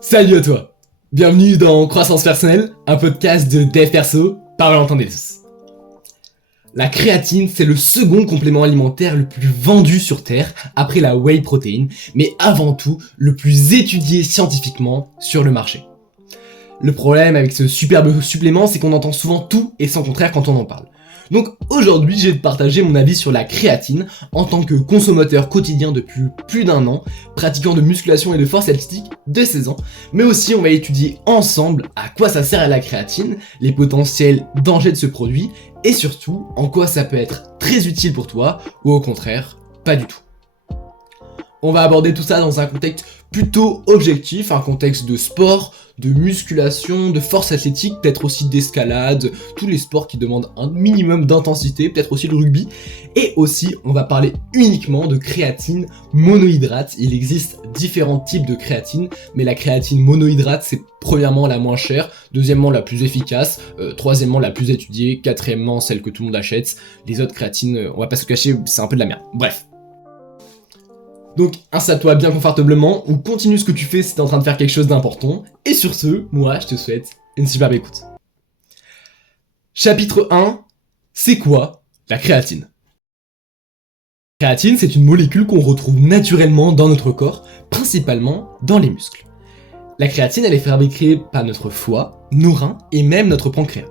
Salut à toi. Bienvenue dans Croissance Personnelle, un podcast de dev perso par Valentin Deleuze. La créatine, c'est le second complément alimentaire le plus vendu sur Terre, après la whey protein, mais avant tout, le plus étudié scientifiquement sur le marché. Le problème avec ce superbe supplément, c'est qu'on entend souvent tout et son contraire quand on en parle. Donc aujourd'hui, je vais te partager mon avis sur la créatine en tant que consommateur quotidien depuis plus d'un an, pratiquant de musculation et de force athlétique de 16 ans, mais aussi on va étudier ensemble à quoi ça sert à la créatine, les potentiels dangers de ce produit, et surtout en quoi ça peut être très utile pour toi, ou au contraire, pas du tout. On va aborder tout ça dans un contexte plutôt objectif, un contexte de sport, de musculation, de force athlétique, peut-être aussi d'escalade, tous les sports qui demandent un minimum d'intensité, peut-être aussi le rugby, et aussi on va parler uniquement de créatine monohydrate. Il existe différents types de créatine, mais la créatine monohydrate c'est premièrement la moins chère, deuxièmement la plus efficace, troisièmement la plus étudiée, quatrièmement celle que tout le monde achète, les autres créatines, on va pas se cacher, c'est un peu de la merde, bref. Donc installe-toi bien confortablement ou continue ce que tu fais si t'es en train de faire quelque chose d'important. Et sur ce, moi je te souhaite une superbe écoute. Chapitre 1, c'est quoi la créatine ? La créatine, c'est une molécule qu'on retrouve naturellement dans notre corps, principalement dans les muscles. La créatine, elle est fabriquée par notre foie, nos reins et même notre pancréas.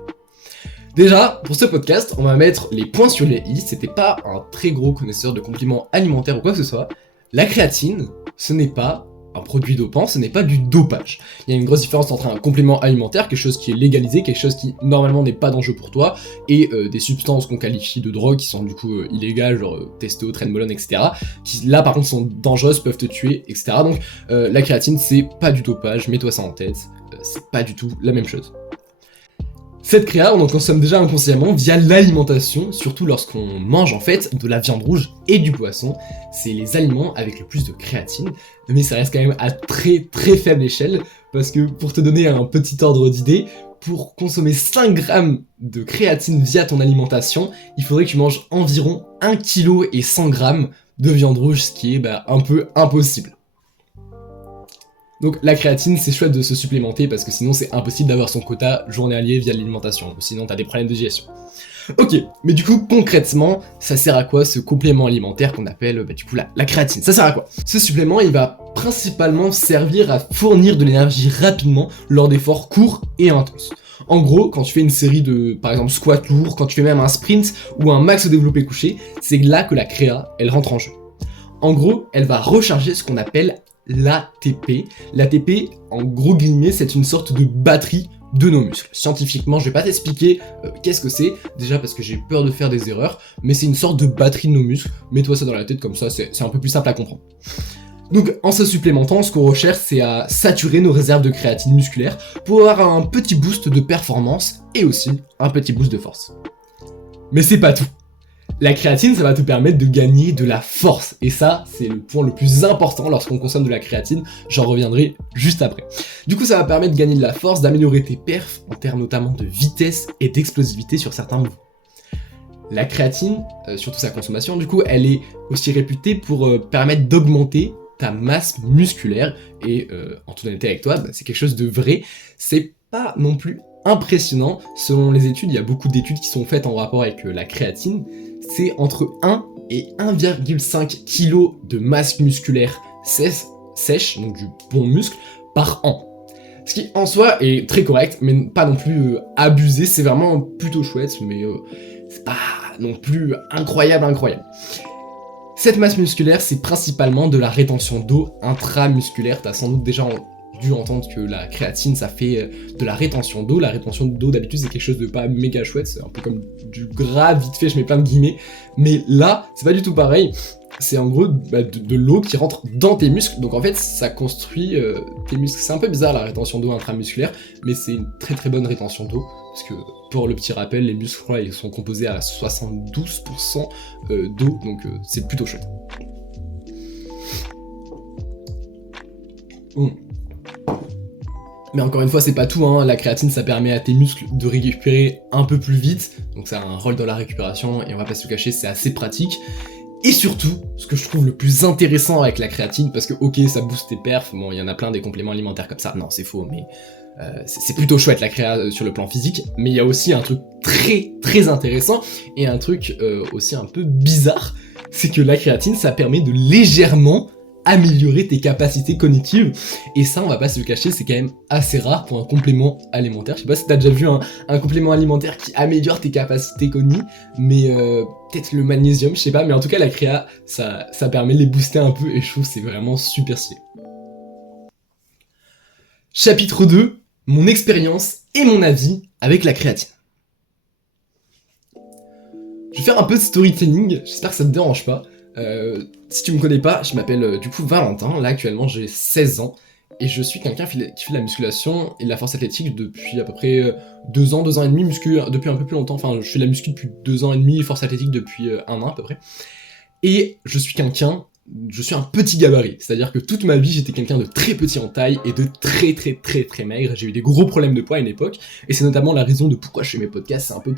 Déjà, pour ce podcast, on va mettre les points sur les i, c'était pas un très gros connaisseur de compléments alimentaires ou quoi que ce soit. La créatine, ce n'est pas un produit dopant, ce n'est pas du dopage. Il y a une grosse différence entre un complément alimentaire, quelque chose qui est légalisé, quelque chose qui normalement n'est pas dangereux pour toi, et des substances qu'on qualifie de drogue qui sont du coup illégales, genre testo, trenbolone, etc. qui là par contre sont dangereuses, peuvent te tuer, etc. Donc la créatine c'est pas du dopage, mets-toi ça en tête, c'est pas du tout la même chose. Cette créa, on en consomme déjà inconsciemment via l'alimentation, surtout lorsqu'on mange en fait de la viande rouge et du poisson. C'est les aliments avec le plus de créatine, mais ça reste quand même à très très faible échelle, parce que pour te donner un petit ordre d'idée, pour consommer 5 grammes de créatine via ton alimentation, il faudrait que tu manges environ 1 kg et 100 grammes de viande rouge, ce qui est un peu impossible. Donc la créatine, c'est chouette de se supplémenter parce que sinon c'est impossible d'avoir son quota journalier via l'alimentation, ou sinon t'as des problèmes de digestion. Ok, mais du coup concrètement, ça sert à quoi ce complément alimentaire qu'on appelle la créatine ? Ça sert à quoi ? Ce supplément, il va principalement servir à fournir de l'énergie rapidement lors d'efforts courts et intenses. En gros, quand tu fais une série de, par exemple, squats lourds, quand tu fais même un sprint ou un max développé couché, c'est là que la créa, elle rentre en jeu. En gros, elle va recharger ce qu'on appelle l'ATP. L'ATP, en gros guillemets, c'est une sorte de batterie de nos muscles. Scientifiquement, je vais pas t'expliquer qu'est-ce que c'est, déjà parce que j'ai peur de faire des erreurs, mais c'est une sorte de batterie de nos muscles. Mets-toi ça dans la tête, comme ça, c'est un peu plus simple à comprendre. Donc, en se supplémentant, ce qu'on recherche, c'est à saturer nos réserves de créatine musculaire pour avoir un petit boost de performance et aussi un petit boost de force. Mais c'est pas tout. La créatine, ça va te permettre de gagner de la force, et ça, c'est le point le plus important lorsqu'on consomme de la créatine, j'en reviendrai juste après. Du coup, ça va permettre de gagner de la force, d'améliorer tes perfs, en termes notamment de vitesse et d'explosivité sur certains mouvements. La créatine, surtout sa consommation, du coup, elle est aussi réputée pour permettre d'augmenter ta masse musculaire, et en toute honnêteté avec toi, c'est quelque chose de vrai, c'est pas non plus impressionnant. Selon les études, il y a beaucoup d'études qui sont faites en rapport avec la créatine, c'est entre 1 et 1,5 kg de masse musculaire sèche, donc du bon muscle, par an. Ce qui en soi est très correct, mais pas non plus abusé, c'est vraiment plutôt chouette, mais c'est pas non plus incroyable. Cette masse musculaire, c'est principalement de la rétention d'eau intramusculaire. T'as sans doute déjà dû entendre que la créatine, ça fait de la rétention d'eau. La rétention d'eau, d'habitude, c'est quelque chose de pas méga chouette. C'est un peu comme du gras, vite fait, je mets plein de guillemets. Mais là, c'est pas du tout pareil. C'est en gros de l'eau qui rentre dans tes muscles. Donc en fait, ça construit tes muscles. C'est un peu bizarre, la rétention d'eau intramusculaire. Mais c'est une très très bonne rétention d'eau. Parce que, pour le petit rappel, les muscles, ils sont composés à 72% d'eau. Donc c'est plutôt chouette. Mais encore une fois, c'est pas tout, hein. La créatine, ça permet à tes muscles de récupérer un peu plus vite, donc ça a un rôle dans la récupération, et on va pas se le cacher, c'est assez pratique. Et surtout, ce que je trouve le plus intéressant avec la créatine, parce que ok, ça booste tes perfs, bon, il y en a plein des compléments alimentaires comme ça, non, c'est faux, mais c'est plutôt chouette la créa sur le plan physique, mais il y a aussi un truc très très intéressant, et un truc aussi un peu bizarre, c'est que la créatine, ça permet de légèrement améliorer tes capacités cognitives, et ça, on va pas se le cacher, c'est quand même assez rare pour un complément alimentaire. Je sais pas si t'as déjà vu un complément alimentaire qui améliore tes capacités cognitives, mais peut-être le magnésium, je sais pas, mais en tout cas la créa, ça permet de les booster un peu, et je trouve que c'est vraiment super stylé. Chapitre 2, mon expérience et mon avis avec la créatine. Je vais faire un peu de storytelling, j'espère que ça te dérange pas. Si tu me connais pas, je m'appelle du coup Valentin, là actuellement j'ai 16 ans, et je suis quelqu'un qui fait de la musculation et de la force athlétique depuis à peu près 2 ans, 2 ans et demi, muscu depuis un peu plus longtemps, enfin je fais de la muscu depuis 2 ans et demi, force athlétique depuis 1 an à peu près. Et je suis un petit gabarit, c'est-à-dire que toute ma vie j'étais quelqu'un de très petit en taille et de très maigre, j'ai eu des gros problèmes de poids à une époque, et c'est notamment la raison de pourquoi je fais mes podcasts, c'est un peu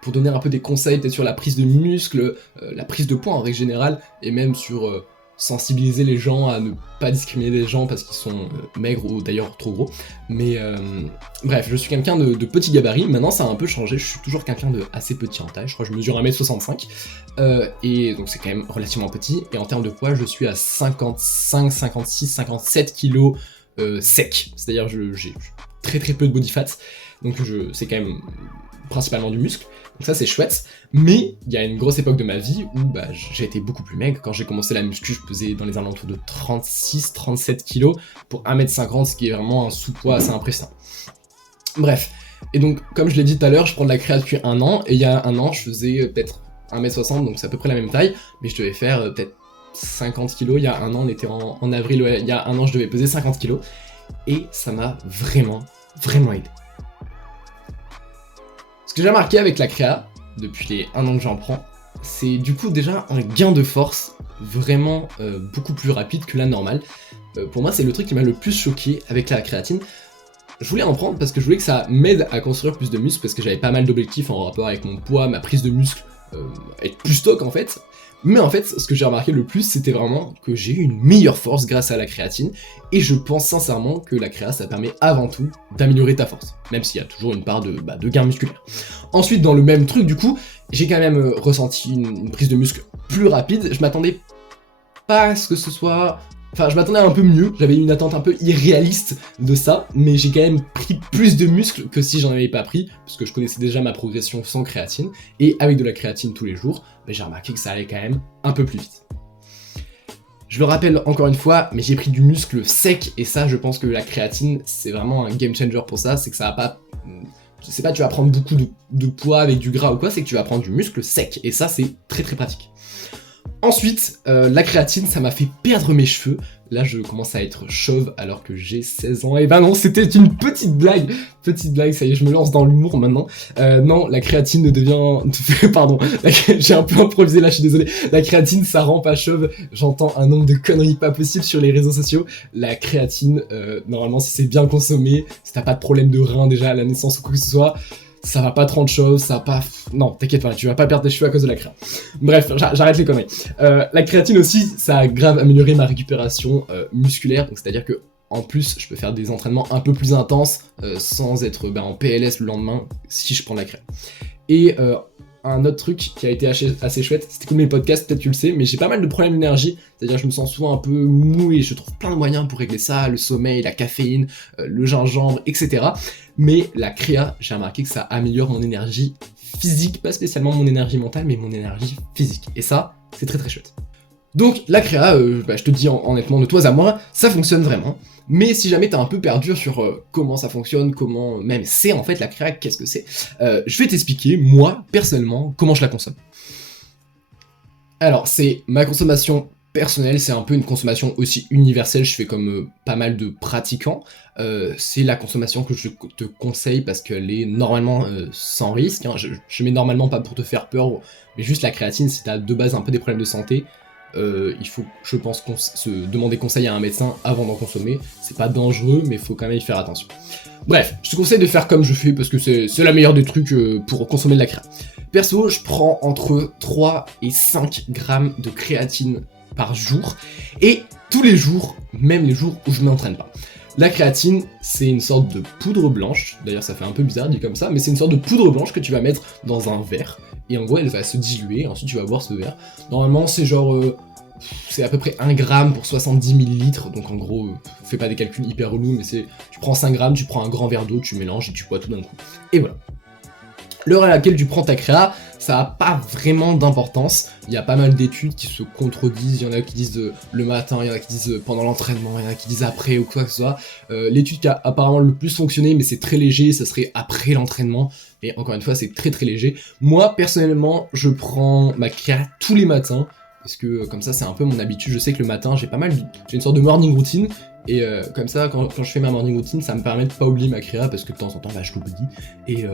pour donner un peu des conseils peut-être sur la prise de muscle, la prise de poids en règle générale, et même sur sensibiliser les gens à ne pas discriminer les gens parce qu'ils sont maigres ou d'ailleurs trop gros. Mais bref, je suis quelqu'un de petit gabarit, maintenant ça a un peu changé, je suis toujours quelqu'un de assez petit en taille, je crois que je mesure 1m65, et donc c'est quand même relativement petit, et en termes de poids je suis à 55, 56, 57 kilos sec, c'est-à-dire j'ai très peu de body fat, donc c'est quand même principalement du muscle, donc ça c'est chouette, mais il y a une grosse époque de ma vie où j'ai été beaucoup plus maigre. Quand j'ai commencé la muscu, je pesais dans les alentours de 36-37 kilos pour 1m50, ce qui est vraiment un sous-poids assez impressionnant. Bref, et donc comme je l'ai dit tout à l'heure, je prends de la créa depuis 1 an, et il y a 1 an je faisais peut-être 1m60, donc c'est à peu près la même taille, mais je devais faire peut-être 50 kilos, il y a 1 an, on était en avril, ouais, il y a 1 an je devais peser 50 kilos, et ça m'a vraiment aidé. Ce que j'ai remarqué avec la créa, depuis les 1 an que j'en prends, c'est du coup déjà un gain de force vraiment beaucoup plus rapide que la normale. Pour moi, c'est le truc qui m'a le plus choqué avec la créatine. Je voulais en prendre parce que je voulais que ça m'aide à construire plus de muscles, parce que j'avais pas mal d'objectifs en rapport avec mon poids, ma prise de muscle, être plus stock en fait. Mais en fait, ce que j'ai remarqué le plus, c'était vraiment que j'ai eu une meilleure force grâce à la créatine, et je pense sincèrement que la créa, ça permet avant tout d'améliorer ta force, même s'il y a toujours une part de gain musculaire. Ensuite, dans le même truc, du coup, j'ai quand même ressenti une prise de muscle plus rapide. Je m'attendais pas à ce que ce soit... Enfin, je m'attendais un peu mieux, j'avais une attente un peu irréaliste de ça, mais j'ai quand même pris plus de muscles que si j'en avais pas pris, parce que je connaissais déjà ma progression sans créatine, et avec de la créatine tous les jours, j'ai remarqué que ça allait quand même un peu plus vite. Je le rappelle encore une fois, mais j'ai pris du muscle sec, et ça, je pense que la créatine, c'est vraiment un game changer pour ça, c'est que ça va pas... C'est pas tu vas prendre beaucoup de poids avec du gras ou quoi, c'est que tu vas prendre du muscle sec, et ça, c'est très pratique. Ensuite, la créatine, ça m'a fait perdre mes cheveux. Là, je commence à être chauve alors que j'ai 16 ans. Et non, c'était une petite blague. Petite blague, ça y est, je me lance dans l'humour maintenant. Non, la créatine ne devient... Pardon, j'ai un peu improvisé là, je suis désolé. La créatine, ça rend pas chauve. J'entends un nombre de conneries pas possibles sur les réseaux sociaux. La créatine, normalement, si c'est bien consommé, si t'as pas de problème de rein déjà à la naissance ou quoi que ce soit... ça va pas te rendre chauve, ça va pas... Non, t'inquiète pas, tu vas pas perdre tes cheveux à cause de la créa. Bref, j'arrête les conneries. La créatine aussi, ça a grave amélioré ma récupération musculaire, donc c'est-à-dire que en plus, je peux faire des entraînements un peu plus intenses sans être en PLS le lendemain si je prends de la créa. Et un autre truc qui a été assez chouette, c'était comme mes podcasts, peut-être tu le sais, mais j'ai pas mal de problèmes d'énergie, c'est-à-dire que je me sens souvent un peu mou et je trouve plein de moyens pour régler ça, le sommeil, la caféine, le gingembre, etc. Mais la créa, j'ai remarqué que ça améliore mon énergie physique, pas spécialement mon énergie mentale, mais mon énergie physique. Et ça, c'est très chouette. Donc la créa, je te dis honnêtement de toi à moi, ça fonctionne vraiment. Mais si jamais t'es un peu perdu sur comment ça fonctionne, comment même c'est en fait la créa, qu'est-ce que c'est, je vais t'expliquer, moi, personnellement, comment je la consomme. Alors, c'est ma consommation personnelle, c'est un peu une consommation aussi universelle, je fais comme pas mal de pratiquants. C'est la consommation que je te conseille parce qu'elle est normalement sans risque. Hein. Je mets normalement pas pour te faire peur, mais juste la créatine, si t'as de base un peu des problèmes de santé, il faut, je pense, se demander conseil à un médecin avant d'en consommer. C'est pas dangereux, mais il faut quand même y faire attention. Bref, je te conseille de faire comme je fais parce que c'est la meilleure des trucs pour consommer de la créa. Perso, je prends entre 3 et 5 grammes de créatine par jour, et tous les jours, même les jours où je m'entraîne pas. La créatine, c'est une sorte de poudre blanche, d'ailleurs ça fait un peu bizarre dit comme ça, mais c'est une sorte de poudre blanche que tu vas mettre dans un verre, et en gros elle va se diluer, et ensuite tu vas boire ce verre. Normalement c'est genre, c'est à peu près 1 gramme pour 70 millilitres, donc en gros, fais pas des calculs hyper relous, mais c'est, tu prends 5 grammes, tu prends un grand verre d'eau, tu mélanges et tu bois tout d'un coup. Et voilà. L'heure à laquelle tu prends ta créa, ça n'a pas vraiment d'importance. Il y a pas mal d'études qui se contredisent. Il y en a qui disent le matin, il y en a qui disent pendant l'entraînement, il y en a qui disent après ou quoi que ce soit. L'étude qui a apparemment le plus fonctionné, mais c'est très léger, ça serait après l'entraînement. Et encore une fois, c'est très très léger. Moi, personnellement, je prends ma créa tous les matins. Parce que comme ça, c'est un peu mon habitude. Je sais que le matin, j'ai une sorte de morning routine. Et comme ça, quand je fais ma morning routine, ça me permet de pas oublier ma créa, parce que de temps en temps, bah, je l'oublie. Et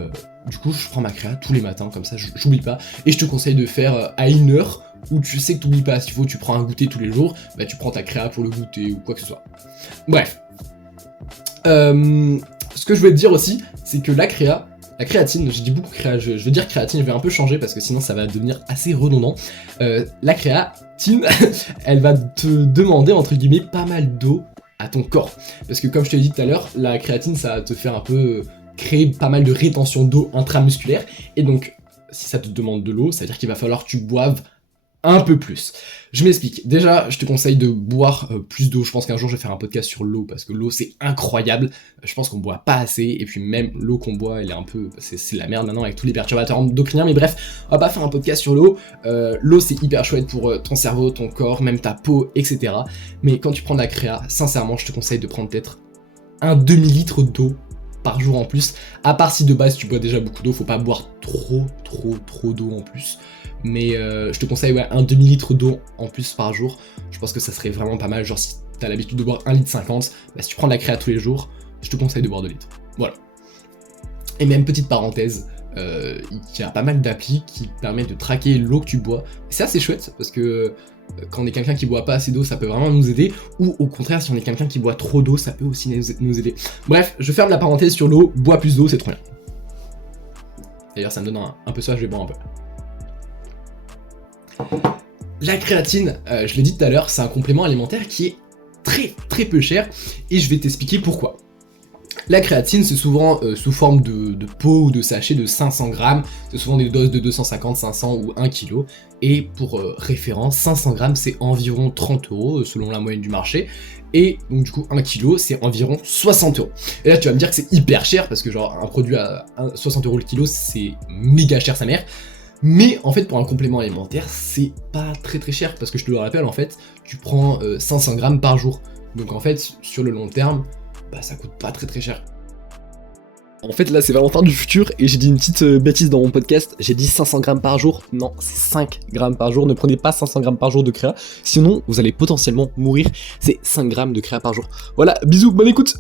du coup, je prends ma créa tous les matins, comme ça, j'oublie pas. Et je te conseille de faire à une heure où tu sais que t'oublies pas. S'il faut, tu prends un goûter tous les jours, bah, tu prends ta créa pour le goûter ou quoi que ce soit. Bref. Ce que je voulais te dire aussi, c'est que la créatine, j'ai dit beaucoup créa, je vais dire créatine, je vais un peu changer parce que sinon ça va devenir assez redondant. La créatine, elle va te demander, entre guillemets, pas mal d'eau à ton corps. Parce que comme je te l'ai dit tout à l'heure, la créatine, ça va te faire un peu créer pas mal de rétention d'eau intramusculaire. Et donc, si ça te demande de l'eau, ça veut dire qu'il va falloir que tu boives un peu plus. Je m'explique. Déjà, je te conseille de boire plus d'eau. Je pense qu'un jour, je vais faire un podcast sur l'eau, parce que l'eau, c'est incroyable. Je pense qu'on boit pas assez, et puis même l'eau qu'on boit, elle est un peu... C'est la merde maintenant, avec tous les perturbateurs endocriniens, mais bref, on va pas faire un podcast sur l'eau. L'eau, c'est hyper chouette pour ton cerveau, ton corps, même ta peau, etc. Mais quand tu prends de la créa, sincèrement, je te conseille de prendre peut-être un demi-litre d'eau par jour en plus, à part si de base tu bois déjà beaucoup d'eau, faut pas boire trop d'eau en plus, mais je te conseille un demi-litre d'eau en plus par jour. Je pense que ça serait vraiment pas mal. Genre si t'as l'habitude de boire 1,50 litre, bah, si tu prends de la créa tous les jours, je te conseille de boire 2 litres, voilà. Et même petite parenthèse, il y a pas mal d'applis qui permettent de traquer l'eau que tu bois, et c'est assez chouette, parce que quand on est quelqu'un qui boit pas assez d'eau, ça peut vraiment nous aider, ou au contraire, si on est quelqu'un qui boit trop d'eau, ça peut aussi nous aider. Bref, je ferme la parenthèse sur l'eau, bois plus d'eau, c'est trop bien. D'ailleurs, ça me donne un peu ça, je vais boire un peu. La créatine, je l'ai dit tout à l'heure, c'est un complément alimentaire qui est très peu cher, et je vais t'expliquer pourquoi. La créatine, c'est souvent sous forme de pot ou de sachet de 500 grammes, c'est souvent des doses de 250, 500 ou 1 kg, et pour référence, 500 grammes c'est environ 30 € selon la moyenne du marché, et donc du coup 1 kg c'est environ 60 €. Et là tu vas me dire que c'est hyper cher, parce que genre un produit à 60 € le kilo, c'est méga cher sa mère, mais en fait pour un complément alimentaire, c'est pas très cher, parce que je te le rappelle, en fait, tu prends 500 grammes par jour, donc en fait sur le long terme, bah, ça coûte pas très cher. En fait, là, c'est Valentin du futur et j'ai dit une petite bêtise dans mon podcast. J'ai dit 500 grammes par jour. Non, c'est 5 grammes par jour. Ne prenez pas 500 grammes par jour de créa. Sinon, vous allez potentiellement mourir. C'est 5 grammes de créa par jour. Voilà, bisous, bonne écoute.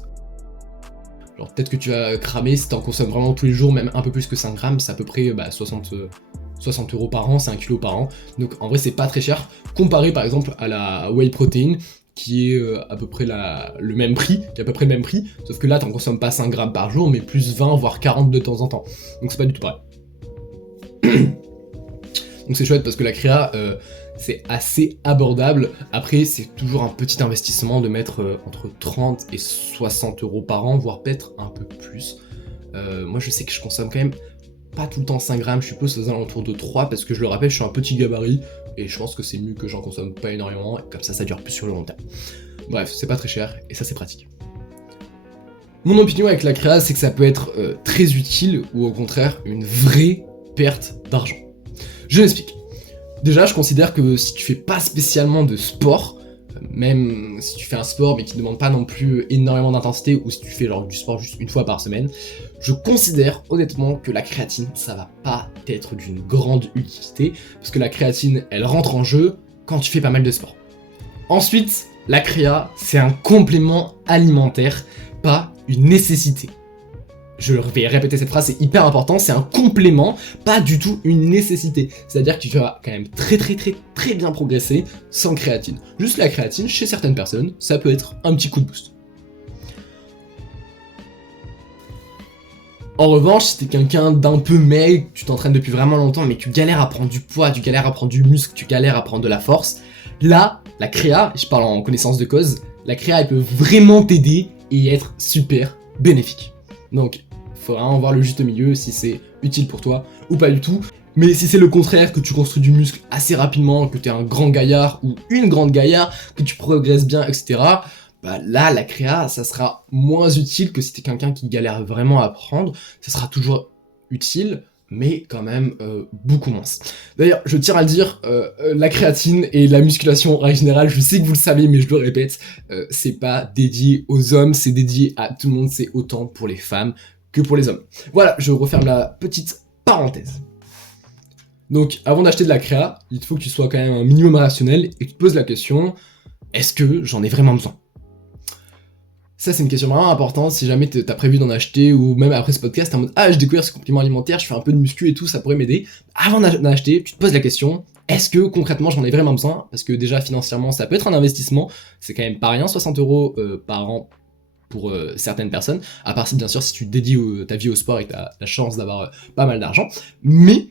Genre, peut-être que tu vas cramer si t'en consommes vraiment tous les jours, même un peu plus que 5 grammes. C'est à peu près 60 € par an, c'est 1 kg par an. Donc, en vrai, c'est pas très cher. Comparé, par exemple, à la whey protein, qui est à peu près le même prix, sauf que là t'en consommes pas 5 grammes par jour, mais plus 20 voire 40 de temps en temps, donc c'est pas du tout pareil. Donc c'est chouette parce que la créa, c'est assez abordable. Après c'est toujours un petit investissement de mettre entre 30 et 60 € par an, voire peut-être un peu plus. Moi je sais que je consomme quand même pas tout le temps 5 grammes, je suppose aux alentours de 3, parce que je le rappelle, je suis un petit gabarit, et je pense que c'est mieux que j'en consomme pas énormément, et comme ça dure plus sur le long terme. Bref, c'est pas très cher, et ça c'est pratique. Mon opinion avec la créa, c'est que ça peut être très utile, ou au contraire, une vraie perte d'argent. Je m'explique. Déjà, je considère que si tu fais pas spécialement de sport, même si tu fais un sport mais qui ne demande pas non plus énormément d'intensité, ou si tu fais genre du sport juste une fois par semaine, je considère honnêtement que la créatine, ça va pas être d'une grande utilité, parce que la créatine, elle rentre en jeu quand tu fais pas mal de sport. Ensuite, la créa, c'est un complément alimentaire, pas une nécessité. Je vais répéter cette phrase, c'est hyper important, c'est un complément, pas du tout une nécessité. C'est-à-dire que tu vas quand même très bien progresser sans créatine. Juste la créatine, chez certaines personnes, ça peut être un petit coup de boost. En revanche, si t'es quelqu'un d'un peu maigre, tu t'entraînes depuis vraiment longtemps, mais tu galères à prendre du poids, tu galères à prendre du muscle, tu galères à prendre de la force, là, la créa, je parle en connaissance de cause, la créa, elle peut vraiment t'aider et être super bénéfique. Donc, faut vraiment voir le juste milieu, si c'est utile pour toi ou pas du tout. Mais si c'est le contraire, que tu construis du muscle assez rapidement, que t'es un grand gaillard ou une grande gaillard, que tu progresses bien, etc., bah là, la créa, ça sera moins utile que si t'es quelqu'un qui galère vraiment à apprendre. Ça sera toujours utile, mais quand même beaucoup moins. D'ailleurs, je tiens à le dire, la créatine et la musculation en règle générale, je sais que vous le savez, mais je le répète, c'est pas dédié aux hommes, c'est dédié à tout le monde, c'est autant pour les femmes que pour les hommes. Voilà, je referme la petite parenthèse. Donc, avant d'acheter de la créa, il faut que tu sois quand même un minimum rationnel et que tu te poses la question, est-ce que j'en ai vraiment besoin ? Ça, c'est une question vraiment importante. Si jamais t'as prévu d'en acheter, ou même après ce podcast, t'es en mode ah, je découvre ce complément alimentaire, je fais un peu de muscu et tout, ça pourrait m'aider. Avant d'en acheter, tu te poses la question, est-ce que concrètement j'en ai vraiment besoin ? Parce que déjà financièrement, ça peut être un investissement, c'est quand même pas rien, 60 € par an pour certaines personnes, à part bien sûr si tu dédies ta vie au sport et que t'as la chance d'avoir pas mal d'argent. Mais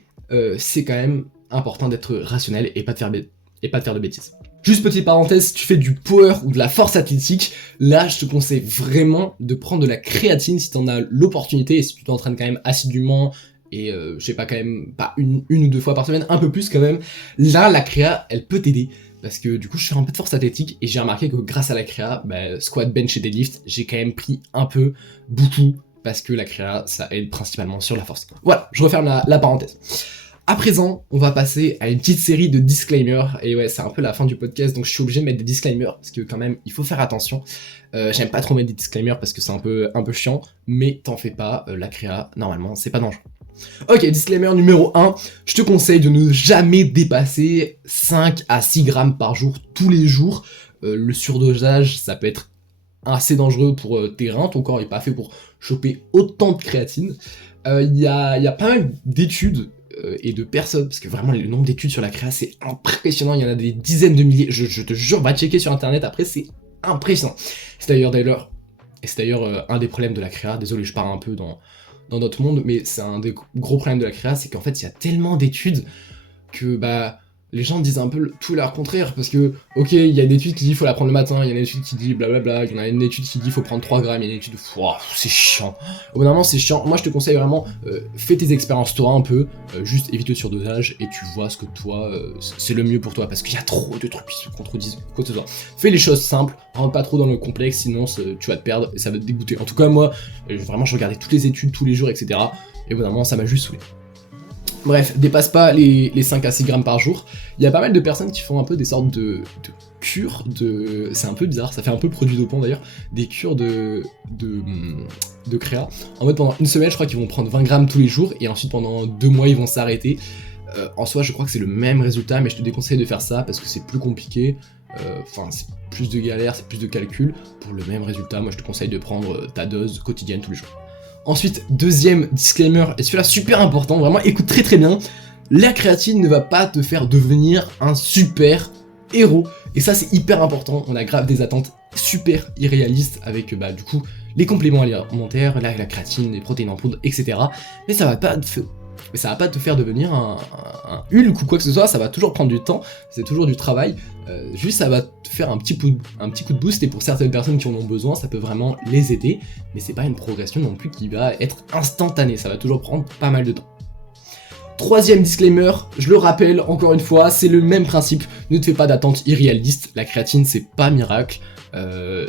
c'est quand même important d'être rationnel et pas de faire de bêtises. Juste petite parenthèse, si tu fais du power ou de la force athlétique, là je te conseille vraiment de prendre de la créatine si t'en as l'opportunité et si tu t'entraînes quand même assidûment et je sais pas, quand même pas une ou deux fois par semaine, un peu plus quand même. Là la créa elle peut t'aider parce que du coup je fais un peu de force athlétique et j'ai remarqué que grâce à la créa, squat, bench et deadlift, j'ai quand même pris beaucoup parce que la créa ça aide principalement sur la force. Voilà, je referme la parenthèse. À présent, on va passer à une petite série de disclaimers, et ouais, c'est un peu la fin du podcast, donc je suis obligé de mettre des disclaimers, parce que quand même, il faut faire attention. J'aime pas trop mettre des disclaimers, parce que c'est un peu chiant, mais t'en fais pas, la créa, normalement, c'est pas dangereux. Ok, disclaimer numéro 1, je te conseille de ne jamais dépasser 5 à 6 grammes par jour, tous les jours. Le surdosage, ça peut être assez dangereux pour tes reins, ton corps est pas fait pour choper autant de créatine. Il y a pas mal d'études et de personnes, parce que vraiment le nombre d'études sur la créa c'est impressionnant, il y en a des dizaines de milliers, je te jure, va checker sur internet après, c'est impressionnant. C'est d'ailleurs un des problèmes de la créa, désolé je pars un peu dans notre monde, mais c'est un des gros problèmes de la créa, c'est qu'en fait il y a tellement d'études que les gens disent un peu tout leur contraire, parce que, ok, il y a une étude qui dit faut la prendre le matin, il y a une étude qui dit blablabla, il y en a une étude qui dit faut prendre 3 grammes, il y a une étude, c'est chiant. Au bout d'un moment, c'est chiant. Moi, je te conseille vraiment, fais tes expériences toi un peu, juste évite le surdosage, et tu vois ce que toi, c'est le mieux pour toi, parce qu'il y a trop de trucs qui se contredisent, quoi que ce soit. Fais les choses simples, rentre pas trop dans le complexe, sinon tu vas te perdre, et ça va te dégoûter. En tout cas, moi, vraiment, je regardais toutes les études, tous les jours, etc., et au bout d'un moment, ça m'a juste saoulé. Bref, dépasse pas les 5 à 6 grammes par jour. Il y a pas mal de personnes qui font un peu des sortes de cures de... C'est un peu bizarre, ça fait un peu produit dopant d'ailleurs. Des cures de créa. En mode pendant une semaine, je crois qu'ils vont prendre 20 grammes tous les jours et ensuite pendant 2 mois, ils vont s'arrêter. En soi, je crois que c'est le même résultat, mais je te déconseille de faire ça parce que c'est plus compliqué. Enfin, c'est plus de galère, c'est plus de calcul. Pour le même résultat, moi je te conseille de prendre ta dose quotidienne tous les jours. Ensuite, deuxième disclaimer, et celui-là super important, vraiment écoute très bien, la créatine ne va pas te faire devenir un super héros. Et ça c'est hyper important, on a grave des attentes super irréalistes avec du coup les compléments alimentaires, la créatine, les protéines en poudre, etc. Mais ça va pas te faire devenir un Hulk ou quoi que ce soit, ça va toujours prendre du temps, c'est toujours du travail, juste ça va te faire un petit coup de boost et pour certaines personnes qui en ont besoin, ça peut vraiment les aider, mais c'est pas une progression non plus qui va être instantanée, ça va toujours prendre pas mal de temps. Troisième disclaimer, je le rappelle encore une fois, c'est le même principe, ne te fais pas d'attentes irréalistes, la créatine c'est pas miracle,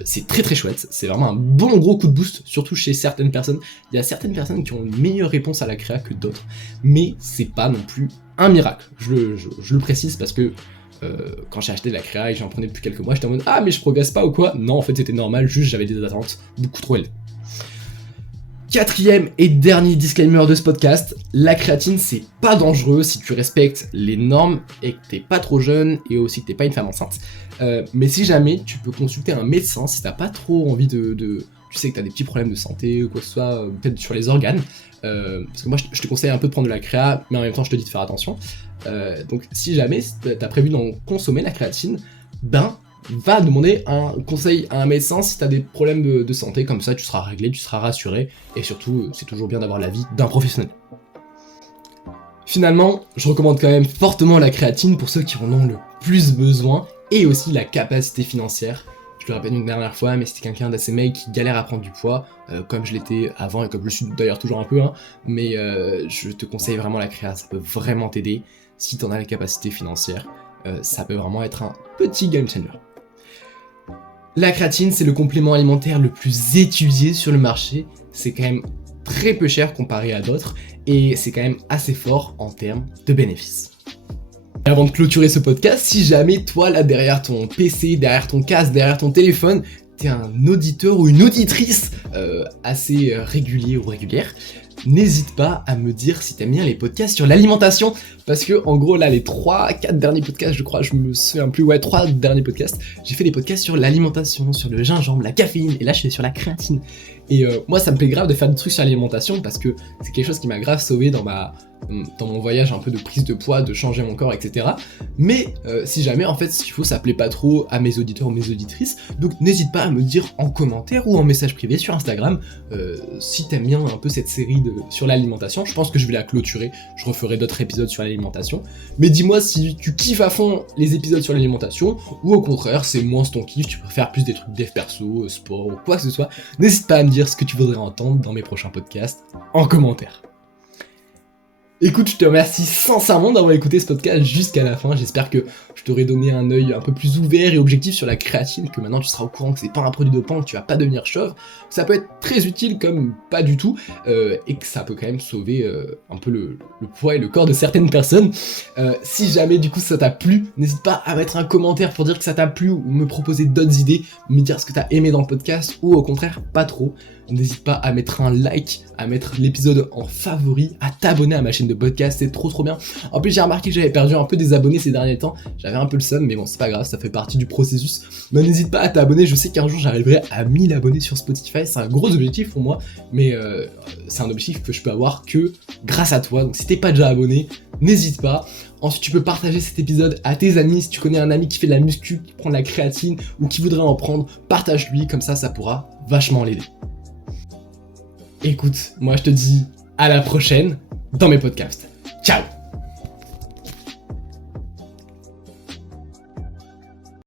c'est très chouette, c'est vraiment un bon gros coup de boost, surtout chez certaines personnes. Il y a certaines personnes qui ont une meilleure réponse à la créa que d'autres, mais c'est pas non plus un miracle. Je le précise parce que quand j'ai acheté de la créa et que j'en prenais depuis quelques mois, j'étais en mode ah mais je progresse pas ou quoi. Non, en fait c'était normal, juste j'avais des attentes beaucoup trop élevées. Quatrième et dernier disclaimer de ce podcast, la créatine c'est pas dangereux si tu respectes les normes et que t'es pas trop jeune et aussi que t'es pas une femme enceinte. Mais si jamais, tu peux consulter un médecin si t'as pas trop envie tu sais que t'as des petits problèmes de santé ou quoi que ce soit, peut-être sur les organes. Parce que moi je te conseille un peu de prendre de la créa, mais en même temps je te dis de faire attention. Donc si jamais t'as prévu d'en consommer la créatine, va demander un conseil à un médecin si t'as des problèmes de santé, comme ça tu seras réglé, tu seras rassuré, et surtout c'est toujours bien d'avoir l'avis d'un professionnel. Finalement, je recommande quand même fortement la créatine pour ceux qui en ont le plus besoin, et aussi la capacité financière. Je le répète une dernière fois, mais si t'es quelqu'un d'assez maigre qui galère à prendre du poids, comme je l'étais avant et comme je le suis d'ailleurs toujours un peu, mais je te conseille vraiment la créa, ça peut vraiment t'aider si t'en as la capacité financière. Ça peut vraiment être un petit game changer. La créatine, c'est le complément alimentaire le plus étudié sur le marché. C'est quand même très peu cher comparé à d'autres et c'est quand même assez fort en termes de bénéfices. Et avant de clôturer ce podcast, si jamais toi là derrière ton PC, derrière ton casque, derrière ton téléphone, t'es un auditeur ou une auditrice assez régulier ou régulière, n'hésite pas à me dire si t'aimes bien les podcasts sur l'alimentation, parce que en gros là les 3-4 derniers podcasts, je crois, je me souviens plus, 3 derniers podcasts, j'ai fait des podcasts sur l'alimentation, sur le gingembre, la caféine, et là je suis sur la créatine. Et moi ça me plaît grave de faire des trucs sur l'alimentation parce que c'est quelque chose qui m'a grave sauvé dans mon voyage un peu de prise de poids, de changer mon corps, etc. Mais si jamais en fait ce qu'il faut ça plaît pas trop à mes auditeurs ou mes auditrices, donc n'hésite pas à me dire en commentaire ou en message privé sur Instagram si t'aimes bien un peu cette série sur l'alimentation. Je pense que je vais la clôturer, je referai d'autres épisodes sur l'alimentation, mais dis-moi si tu kiffes à fond les épisodes sur l'alimentation ou au contraire c'est moins ton kiff, tu préfères plus des trucs dev perso, sport ou quoi que ce soit. N'hésite pas à me dire ce que tu voudrais entendre dans mes prochains podcasts en commentaire. Écoute, je te remercie sincèrement d'avoir écouté ce podcast jusqu'à la fin. J'espère que je t'aurai donné un œil un peu plus ouvert et objectif sur la créatine, que maintenant tu seras au courant que c'est pas un produit dopant, que tu vas pas devenir chauve. Ça peut être très utile comme pas du tout, et que ça peut quand même sauver un peu le poids et le corps de certaines personnes. Si jamais du coup ça t'a plu, n'hésite pas à mettre un commentaire pour dire que ça t'a plu ou me proposer d'autres idées, me dire ce que t'as aimé dans le podcast ou au contraire pas trop. N'hésite pas à mettre un like, à mettre l'épisode en favori, à t'abonner à ma chaîne de podcast, c'est trop bien. En plus j'ai remarqué que j'avais perdu un peu des abonnés ces derniers temps, j'avais un peu le seum, mais bon c'est pas grave, ça fait partie du processus. Mais n'hésite pas à t'abonner, je sais qu'un jour j'arriverai à 1000 abonnés sur Spotify, c'est un gros objectif pour moi, mais c'est un objectif que je peux avoir que grâce à toi, donc si t'es pas déjà abonné, n'hésite pas. Ensuite, tu peux partager cet épisode à tes amis. Si tu connais un ami qui fait de la muscu, qui prend de la créatine ou qui voudrait en prendre, partage-lui, comme ça pourra vachement l'aider. Écoute, moi je te dis à la prochaine dans mes podcasts. Ciao!